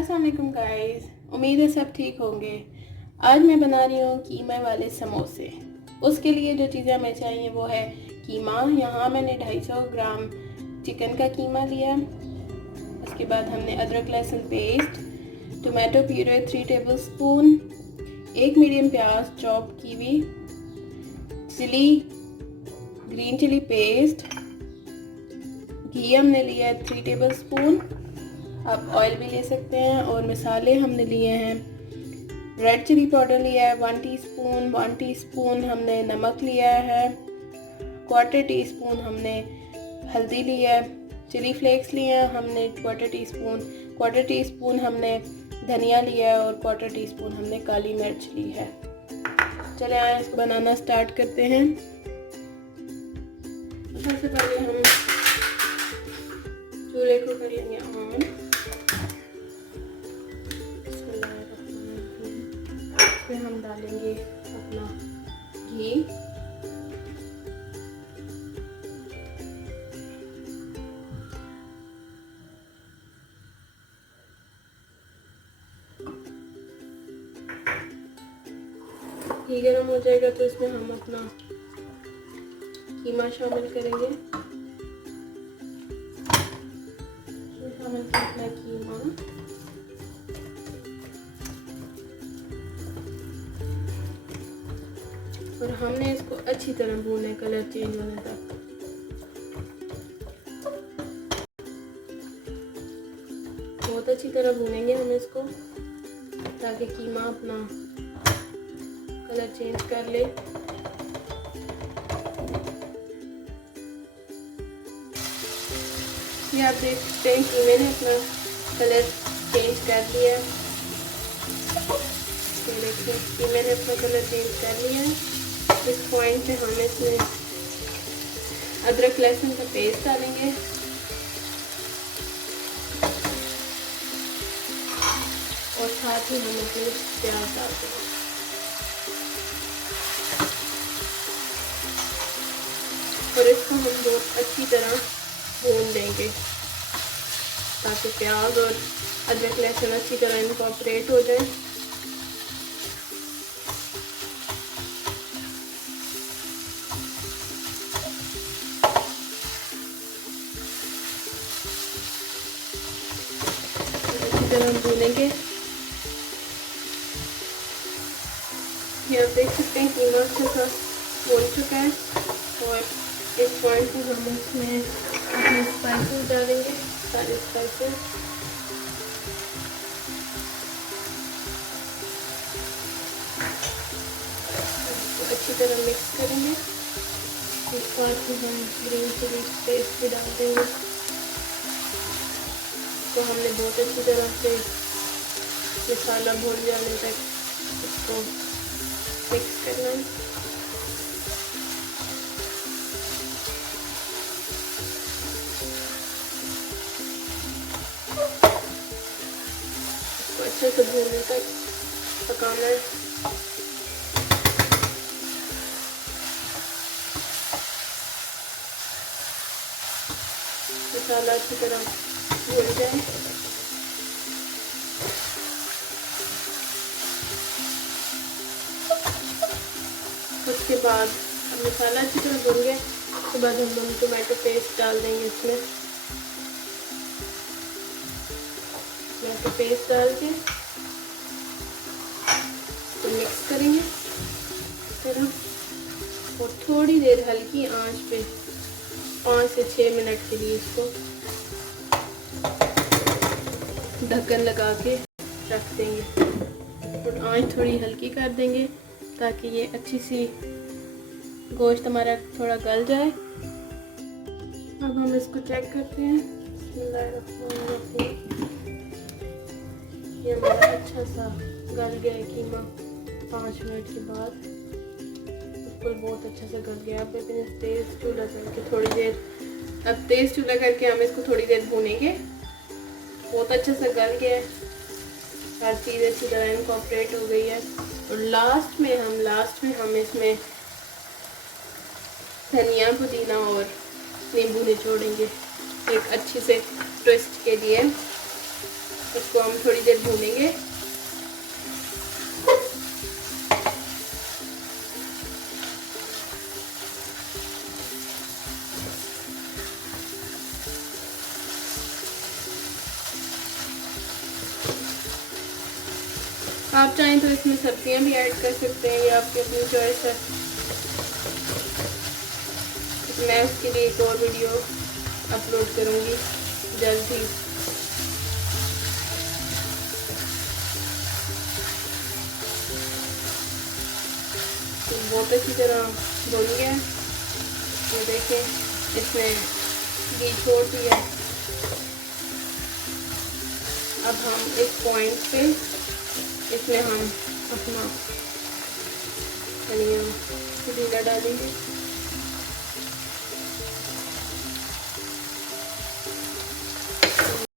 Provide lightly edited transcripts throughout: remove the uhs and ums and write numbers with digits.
अस्सलाम वालेकुम गाइस, उम्मीद है सब ठीक होंगे। आज मैं बना रही हूँ कीमा वाले समोसे। उसके लिए जो चीज़ें हमें चाहिए वो है कीमा। यहाँ मैंने 250 ग्राम चिकन का कीमा लिया। उसके बाद हमने अदरक लहसुन पेस्ट, टोमेटो प्यूरे 3 टेबलस्पून, एक मीडियम प्याज चॉप की हुई, ग्रीन चिली पेस्ट, घी हमने लिया है 3 टेबलस्पून। आप ऑयल भी ले सकते हैं। और मसाले हमने लिए हैं, रेड चिली पाउडर लिया है 1 टीस्पून, 1 टीस्पून हमने नमक लिया है, 1/4 टीस्पून हमने हल्दी लिया है, चिली फ्लेक्स लिए हैं हमने 1/4 टीस्पून, 1/4 टीस्पून हमने धनिया लिया है और 1/4 टीस्पून हमने काली मिर्च ली है। चले आए इसको बनाना स्टार्ट करते हैं। सबसे पहले हम चूल्हे को कर लेंगे ऑन। फिर हम डालेंगे अपना घी, घी गर्म हो जाएगा तो इसमें हम अपना कीमा शामिल करेंगे। शामिल करना कीमा, और हमने इसको अच्छी तरह भूनना है, कलर चेंज होने तक। बहुत अच्छी तरह भूनेंगे हम इसको ताकि कीमा अपना कलर चेंज कर ले। ये आप देख सकते हैं कीमे ने अपना कलर चेंज कर लिया। ये देखिए कीमे ने अपना कलर चेंज कर लिया है। इस पॉइंट पे हम इसमें अदरक लहसुन का पेस्ट डालेंगे और साथ ही हम इसमें प्याज डाल देंगे। और इसको हम बहुत अच्छी तरह भून देंगे ताकि प्याज और अदरक लहसुन अच्छी तरह इनकॉर्पोरेट हो जाए। हम भूनेंगे। ये आप देख सकते हैं कीमा अच्छे से भून चुका है। और इस पॉइंट पर हम इसमें अपने स्पाइसेस डालेंगे, सारे स्पाइसेस। अच्छी तरह मिक्स करेंगे। इस बाद में हम ग्रीन चिली पेस्ट भी डाल देंगे। तो हमने बहुत अच्छी तरह से मसाला भून जाने तक इसको मिक्स करना है। इसको अच्छे से भूनने तक पकाना है। मसाला अच्छी तरह भून जाए। उसके बाद मसाला अच्छी तरह भून गया। उसके बाद हम टोमेटो पेस्ट डाल देंगे इसमें। टोमेटो पेस्ट डाल के तो मिक्स करेंगे तरह और थोड़ी देर हल्की आंच पे 5 से 6 मिनट के लिए इसको ढक्कन लगा के रख देंगे। और आंच थोड़ी हल्की कर देंगे ताकि ये अच्छी सी गोश्त हमारा थोड़ा गल जाए। अब हम इसको चेक करते हैं। ये हमारा अच्छा सा गल गया है कीमा 5 मिनट के बाद। बिल्कुल बहुत अच्छा सा गल गया। अब इतने तेज़ चूल्हा करके थोड़ी देर, अब तेज़ चूल्हा करके हम इसको थोड़ी देर भूनेंगे। बहुत अच्छा सा गल गया है, हर चीज़ अच्छी तरह इनकॉर्पोरेट हो गई है। और लास्ट में हम इसमें धनिया, पुदीना और नींबू निचोड़ेंगे एक अच्छी से ट्विस्ट के लिए। इसको हम थोड़ी देर भूनेंगे। आप चाहें तो इसमें सब्जियां भी ऐड कर सकते हैं, ये आपकी अपनी चॉइस है। मैं उसके लिए एक और वीडियो अपलोड करूंगी जल्द ही। तो बहुत अच्छी तरह भुन गया। ये देखें, इसमें घी छोड़ दिया। अब हम इस पॉइंट पे इसमें हम अपना धनिया पुदीना डालेंगे।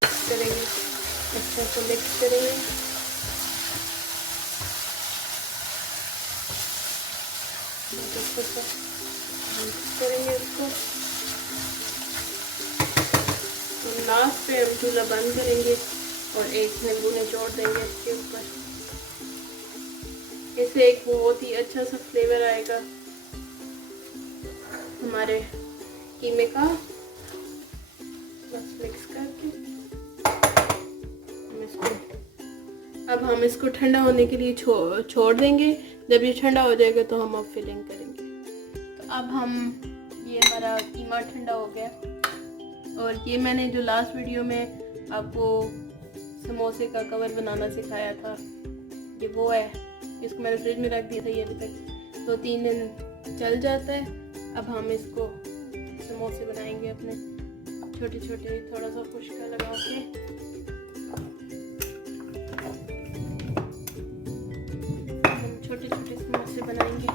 मिक्स करेंगे, अच्छा से मिक्स करेंगे। मिक्स करेंगे इसको। तो लास्ट पे हम चूल्हा बंद करेंगे और एक नींबू निचोड़ देंगे इसके ऊपर। इससे एक बहुत ही अच्छा सा फ्लेवर आएगा हमारे कीमे का। बस मिक्स करके अब हम इसको ठंडा होने के लिए छोड़ देंगे। जब ये ठंडा हो जाएगा तो हम अब फिलिंग करेंगे। तो अब हम ये हमारा कीमा ठंडा हो गया और ये मैंने जो लास्ट वीडियो में आपको समोसे का कवर बनाना सिखाया था, ये वो है। इसको मैंने फ्रिज में रख दिया था, ये अभी तक 2-3 दिन चल जाता है। अब हम इसको समोसे बनाएंगे अपने छोटे छोटे, थोड़ा सा खुश्का लगा के। हम छोटे छोटे समोसे बनाएंगे।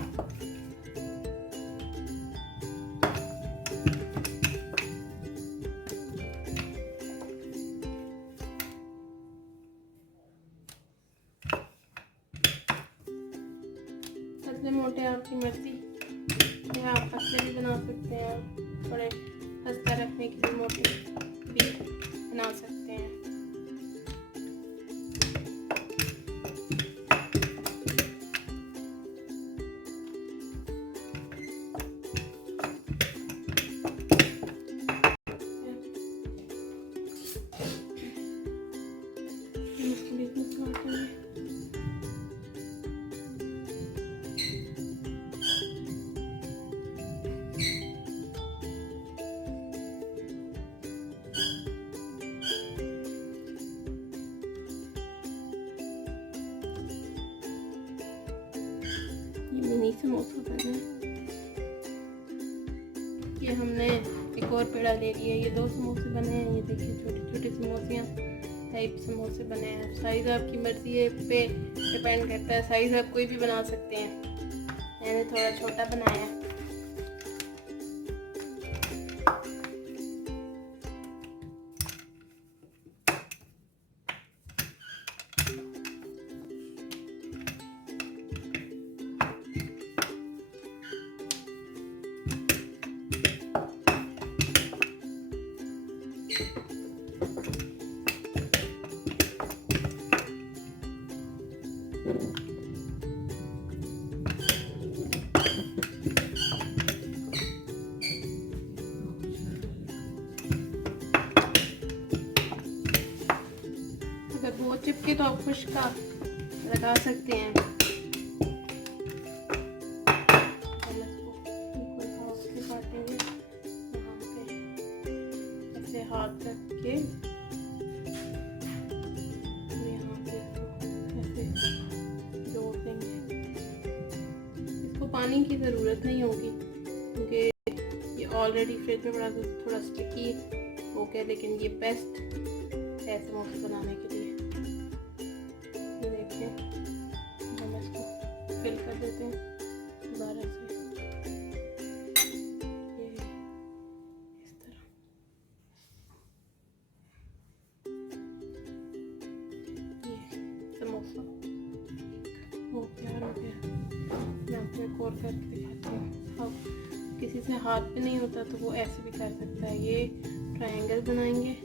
सबसे मोटे आपकी मर्जी, या आप पतले भी बना सकते हैं, थोड़े खस्ता रखने के लिए मोटे भी बना सकते हैं। मिनी समोसा बना है। ये हमने एक और पेड़ा ले लिया। ये 2 समोसे बने हैं। ये देखिए छोटे छोटे समोसियाँ टाइप समोसे बने हैं। साइज़ आपकी मर्जी है पे डिपेंड करता है। साइज़ आप कोई भी बना सकते हैं। मैंने थोड़ा छोटा बनाया है। अगर बहुत चिपके तो आप खुश्का लगा सकते हैं। हम इसको बिल्कुल हाथ से काटेंगे, यहाँ पे ऐसे हाथ रख के यहाँ पे ऐसे जोड़ देंगे। इसको पानी की ज़रूरत नहीं होगी क्योंकि ये ऑलरेडी फ्रिज में पड़ा थोड़ा स्टिकी हो गया, लेकिन ये बेस्ट है समोसे बनाने के लिए। ये देखिए हम इसको फिल कर देते हैं दोबारा से, ये इस तरह। ये समोसा वो तैयार हो गया। मैं आपको एक और करके दिखाती हूँ। अब किसी से हाथ पे नहीं होता तो वो ऐसे भी कर सकता है। ये ट्रायंगल बनाएंगे,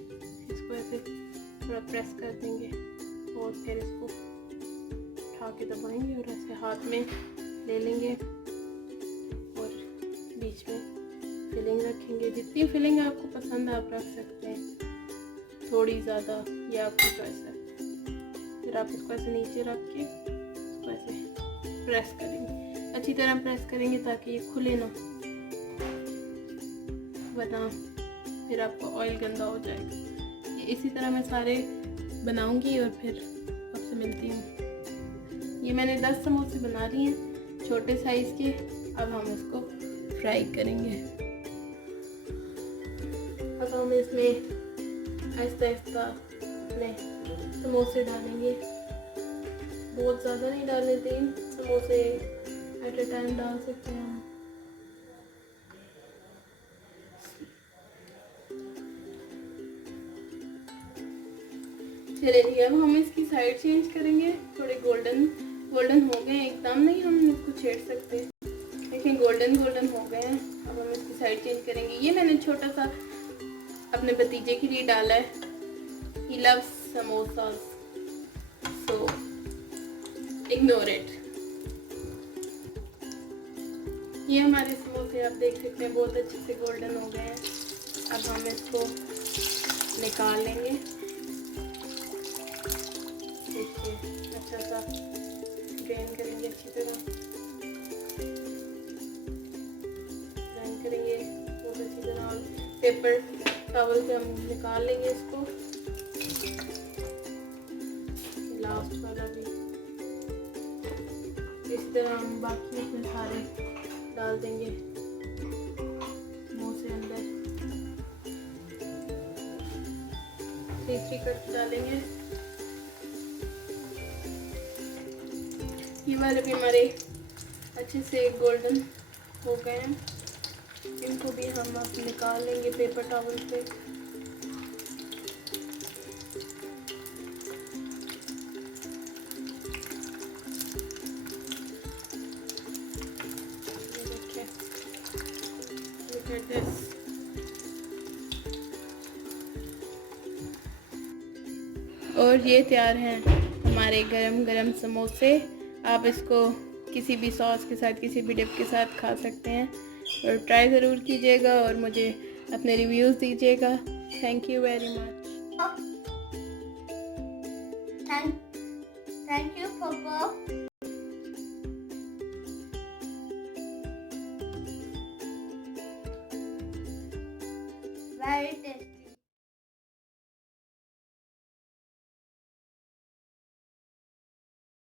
इसको ऐसे थोड़ा प्रेस कर देंगे और फिर इसको उठा के दबाएंगे और ऐसे हाथ में ले लेंगे और बीच में फिलिंग रखेंगे। जितनी फिलिंग आपको पसंद है आप रख सकते हैं, थोड़ी ज़्यादा, ये आपकी चॉइस है। फिर आप इसको ऐसे नीचे रख के इसको ऐसे प्रेस करेंगे, अच्छी तरह प्रेस करेंगे ताकि ये खुले ना, वरना फिर आपका ऑयल गंदा हो जाएगा। ये इसी तरह मैं सारे बनाऊंगी और फिर आपसे मिलती हूँ। ये मैंने 10 समोसे बना लिए हैं छोटे साइज़ के। अब हम इसको फ्राई करेंगे। अब हम इसमें आहिस्ता आहिस्ता अपने समोसे डालेंगे। बहुत ज़्यादा नहीं डालने, 3 समोसे एट ए टाइम डाल सकते हैं हम। चलिए ठीक है, अब हम इसकी साइड चेंज करेंगे। थोड़े गोल्डन गोल्डन हो गए हैं, एकदम नहीं हम इसको छेड़ सकते। देखिए गोल्डन गोल्डन हो गए हैं। अब हम इसकी साइड चेंज करेंगे। ये मैंने छोटा सा अपने भतीजे के लिए डाला है। He loves samosas, so ignore it. ये हमारे समोसे आप देख सकते हैं बहुत अच्छे से गोल्डन हो गए हैं। अब हम इसको निकाल लेंगे। देखिए अच्छा सा ड्रेन करेंगे, अच्छी तरह ड्रेन करेंगे बहुत अच्छी तरह। और पेपर टॉवल से हम निकाल लेंगे इसको। लास्ट वाला भी इस तरह हम बाकी इसमें सारे डाल देंगे मुंह से अंदर। 3 कट डालेंगे। ये वाले भी हमारे अच्छे से गोल्डन हो गए हैं। इनको भी हम अब निकाल लेंगे पेपर टॉवल पे। और ये तैयार हैं हमारे गरम गरम समोसे। आप इसको किसी भी सॉस के साथ, किसी भी डिप के साथ खा सकते हैं। और ट्राई ज़रूर कीजिएगा और मुझे अपने रिव्यूज़ दीजिएगा। Thank you very much.